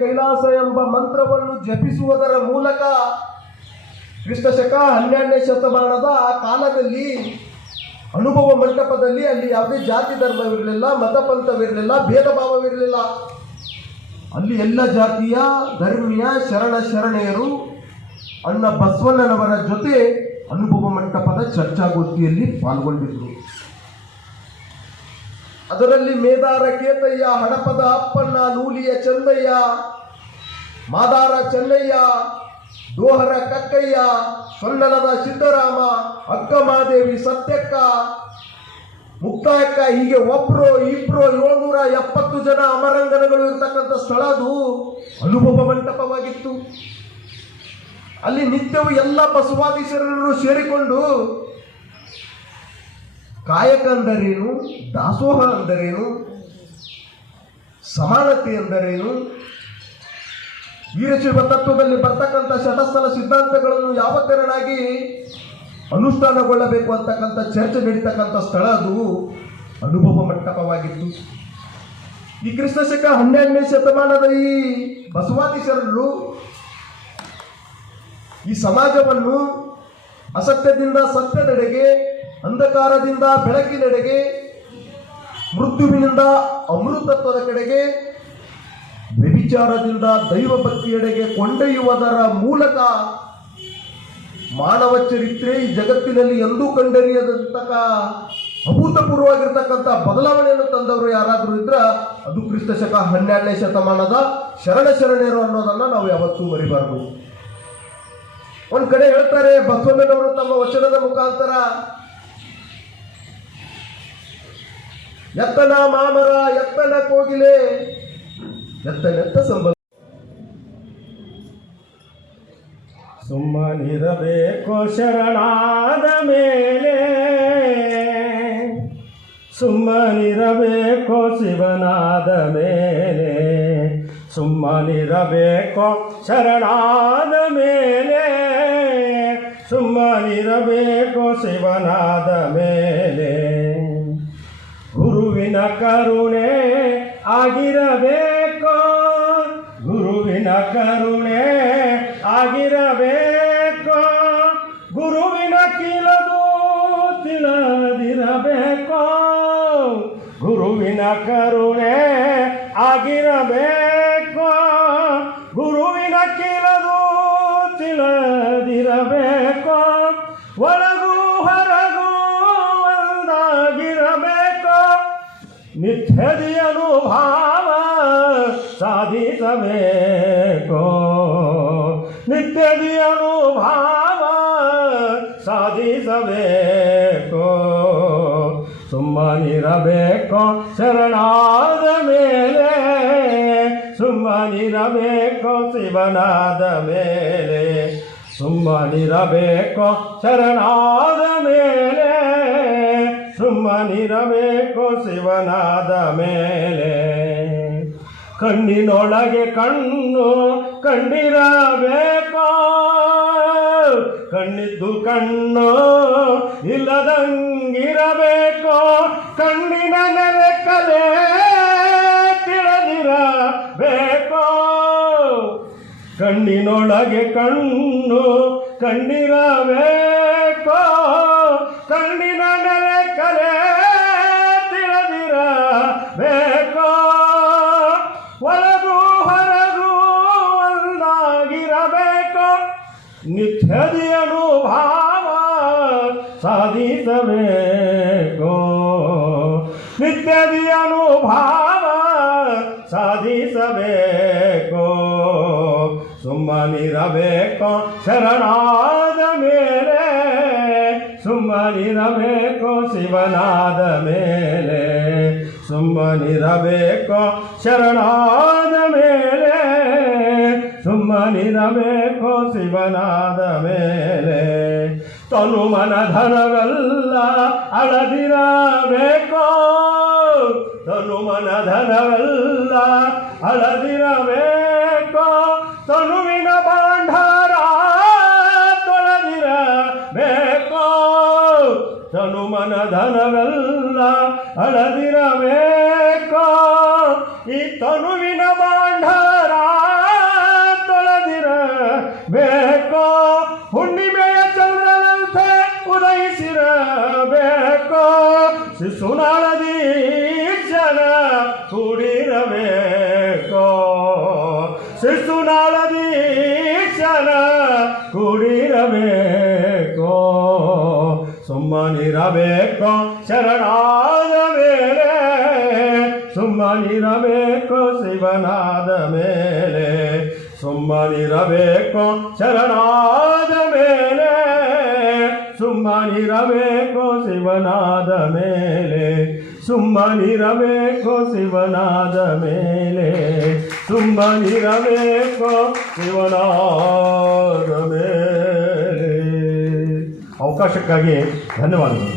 ಕೈಲಾಸ ಎಂಬ ಮಂತ್ರವನ್ನು ಜಪಿಸುವುದರ ಮೂಲಕ ಕ್ರಿಸ್ತಶಕ 12ನೇ ಶತಮಾನದ ಆ ಕಾಲದಲ್ಲಿ ಅನುಭವ ಮಂಟಪದಲ್ಲಿ ಅಲ್ಲಿ ಯಾವುದೇ ಜಾತಿ ಧರ್ಮವಿರಲಿಲ್ಲ, ಮತಪಂಥವಿರಲಿಲ್ಲ, ಭೇದ ಭಾವವಿರಲಿಲ್ಲ. ಅಲ್ಲಿ ಎಲ್ಲ ಜಾತಿಯ ಧರ್ಮೀಯ ಶರಣೆಯರು ಅಣ್ಣ ಬಸವಣ್ಣನವರ ಜೊತೆ ಅನುಭವ ಮಂಟಪದ ಚರ್ಚಾಗೋಷ್ಠಿಯಲ್ಲಿ ಪಾಲ್ಗೊಂಡಿದ್ದರು. ಅದರಲ್ಲಿ ಮೇದಾರ ಕೇತಯ್ಯ, ಹಡಪದ ಅಪ್ಪಣ್ಣ, ನೂಲಿಯ ಚಂದಯ್ಯ, ಮಾದಾರ ಚೆನ್ನಯ್ಯ, ದೋಹರ ಕಕ್ಕಯ್ಯ, ಸೊನ್ನಲದ ಸಿದ್ದರಾಮ, ಅಕ್ಕಮಾದೇವಿ ಸತ್ಯಕ್ಕ, ಮುಕ್ತಾಯಕ್ಕ, ಹೀಗೆ ಒಬ್ರು ಇಬ್ರು 770 ಜನ ಅಮರಂಗನಗಳು ಇರತಕ್ಕಂಥ ಸ್ಥಳ ಅದು ಅನುಭವ ಮಂಟಪವಾಗಿತ್ತು. ಅಲ್ಲಿ ನಿತ್ಯವೂ ಎಲ್ಲ ಬಸವಾದೀಶರನ್ನು ಸೇರಿಕೊಂಡು ಕಾಯಕ ಅಂದರೇನು, ದಾಸೋಹ ಅಂದರೇನು, ಸಮಾನತೆ ಎಂದರೇನು, ವೀರಶೈವ ತತ್ವದಲ್ಲಿ ಬರ್ತಕ್ಕಂಥ ಶತಸ್ಥಲ ಸಿದ್ಧಾಂತಗಳನ್ನು ಯಾವ ತೆರನಾಗಿ ಅನುಷ್ಠಾನಗೊಳ್ಳಬೇಕು ಅಂತಕ್ಕಂಥ ಚರ್ಚೆ ನಡೀತಕ್ಕಂಥ ಸ್ಥಳ ಅದು ಅನುಭವ ಮಂಟಪವಾಗಿತ್ತು. ಈ ಕ್ರಿಸ್ತಶಕ 12ನೇ ಶತಮಾನದ ಈ ಬಸವಾದೀಶರರು ಈ ಸಮಾಜವನ್ನು ಅಸತ್ಯದಿಂದ ಸತ್ಯದೆಡೆಗೆ, ಅಂಧಕಾರದಿಂದ ಬೆಳಕಿನೆಡೆಗೆ, ಮೃತ್ಯುವಿನಿಂದ ಅಮೃತತ್ವದ ಕಡೆಗೆ, ವ್ಯಭಿಚಾರದಿಂದ ದೈವ ಭಕ್ತಿಯೆಡೆಗೆ ಕೊಂಡೊಯ್ಯುವುದರ ಮೂಲಕ ಮಾನವ ಚರಿತ್ರೆ ಈ ಜಗತ್ತಿನಲ್ಲಿ ಎಂದೂ ಕಂಡರಿಯದಂತಹ ಅಭೂತಪೂರ್ವವಾಗಿರ್ತಕ್ಕಂಥ ಬದಲಾವಣೆಯನ್ನು ತಂದವರು ಯಾರಾದರೂ ಇದ್ರೆ ಅದು ಕ್ರಿಸ್ತಶಕ 12ನೇ ಶತಮಾನದ ಶರಣೆಯರು ಅನ್ನೋದನ್ನ ನಾವು ಯಾವತ್ತೂ ಮರಿಬಾರದು. ಒಂದ್ ಕಡೆ ಹೇಳ್ತಾರೆ ಬಸವಣ್ಣನವರು ತಮ್ಮ ವಚನದ ಮುಖಾಂತರ ಎತ್ತನ ಮಾಮರ, ಎತ್ತನ ಕೋಗಿಲೆ, ಎತ್ತನೆತ್ತ ಸಂಬಂಧ. ಸುಮ್ಮನಿರಬೇಕು ಶರಣಾದ ಮೇಲೆ, ಸುಮ್ಮನಿರಬೇಕು ಶಿವನಾದ ಮೇಲೆ, ಸುಮ್ಮನಿರಬೇಕು ಶರಣಾದ ಮೇಲೆ, ಸುಮ್ಮನಿರಬೇಕು ಶಿವನಾದ ಮೇಲೆ. ಗುರುವಿನ ಕರುಣೆ ಆಗಿರಬೇಕು, ಗುರುವಿನ ಕರುಣೆ ಆಗಿರಬೇಕು, ಗುರುವಿನ ಕಿಲದು ತಿಳಿದಿರಬೇಕು, ಗುರುವಿನ ಕರುಣೆ ಆಗಿರಬೇಕು, ಗುರುವಿನ ಕಿಲದು ತಿಳಿದಿರಬೇಕು, ಒಳಗೂ ಹೊರಗೂ ಒಂದಾಗಿರಬೇಕು, ನಿತ್ಯದಿ ಅನುಭವ ಸಾಧಿಸಬೇಕು, ನಿತ್ಯದಿ ಅನುಭವ ಸಾಧಿಸಬೇಕು. ಸುಮ್ಮನಿರಬೇಕು ಶರಣಾದ ಮೇಲೆ, ಸುಮ್ಮನಿರಬೇಕು ಶಿವನಾದ ಮೇಲೆ, ಸುಮ್ಮನಿರಬೇಕು ಶರಣಾದ ಮೇಲೆ, ಸುಮ್ಮನಿರಬೇಕು ಶಿವನಾದ ಮೇಲೆ. ಕಣ್ಣಿನೊಳಗೆ ಕಣ್ಣು ಕಂಡಿರಬೇಕು, ಕಣ್ಣಿದ್ದು ಕಣ್ಣು ಇಲ್ಲದಂಗಿರಬೇಕು, ಕಣ್ಣಿನ ನೆಲೆ ಕಲೆ ತಿಳಿದಿರಬೇಕು, ಕಣ್ಣಿನೊಳಗೆ ಕಣ್ಣು ಕಂಡಿರಬೇಕು, ಕಣ್ಣಿನ ನೆಲೆ ಕಲೆ ತಿಳಿದಿರಬೇಕು, ಒಳಗೂ ಹೊರಗೂ ಒಂದಾಗಿರಬೇಕು, ನಿತ್ಯದಿ ಅನುಭವ ಸಾಧಿಸಬೇಕು, ನಿತ್ಯದಿ ಅನುಭವ ಸಾಧಿಸಬೇಕು. ಸುಮ್ಮನಿರಬೇಕು ಶರಣಾದ ಮೇಲೆ, ಸುಮ್ಮನಿರಬೇಕು ಶಿವನಾದ ಮೇಲೆ, ಸುಮ್ಮನಿರಬೇಕು ಶರಣಾದ ಮೇಲೆ, ಸುಮ್ಮನಿರಬೇಕು ಶಿವನಾದ ಮೇಲೆ. ತನು ಮನ ಧನವೆಲ್ಲ ಅಳದಿರಬೇಕು, ತನು ಮನ ಧನವೆಲ್ಲ ಅಳದಿರಬೇಕು, ತನುವಿನ ಬಾಂಡಾರ ತೊಳೆದಿರಬೇಕು, ತನು ಮನ ಧನವೆಲ್ಲ ಅಳದಿರಬೇಕೋ ಈ ತನುವಿನ ಭಾಂಡಾರ ತೊಳೆದಿರಬೇಕೋ ಹುಣ್ಣಿಮೆಯ ಚಂದ್ರನಂತೆ ಉದಯಿಸಿರಬೇಕೋ ಶಿಶುನಾಳದಿ ಜನ ಕೂಡಿರಬೇಕೋ ಶಿಶುನಾಳದಿ ಜನ ಕೂಡಿರಬೇಕೋ ಸುಮ್ಮನಿರಬೇಕೋ ಶರಣಾದ ಮೇಲೆ ಸುಮ್ಮನಿರಬೇಕೋ ಶಿವನಾದ ಮೇಲೆ ಸುಮ್ಮನಿರಬೇಕೋ ಶರಣಾದ ಮೇಲೆ ಸುಮ್ಮನಿರಬೇಕೋ ಶಿವನಾದ ಮೇಲೆ ಸುಮ್ಮನಿರಬೇಕೋ ಶಿವನಾದ ಮೇಲೆ ಸುಮ್ಮನಿರಬೇಕೋ ಶಿವನಾದ ಮೇಲೆ ಅವಕಾಶಕ್ಕಾಗಿ ಧನ್ಯವಾದಗಳು.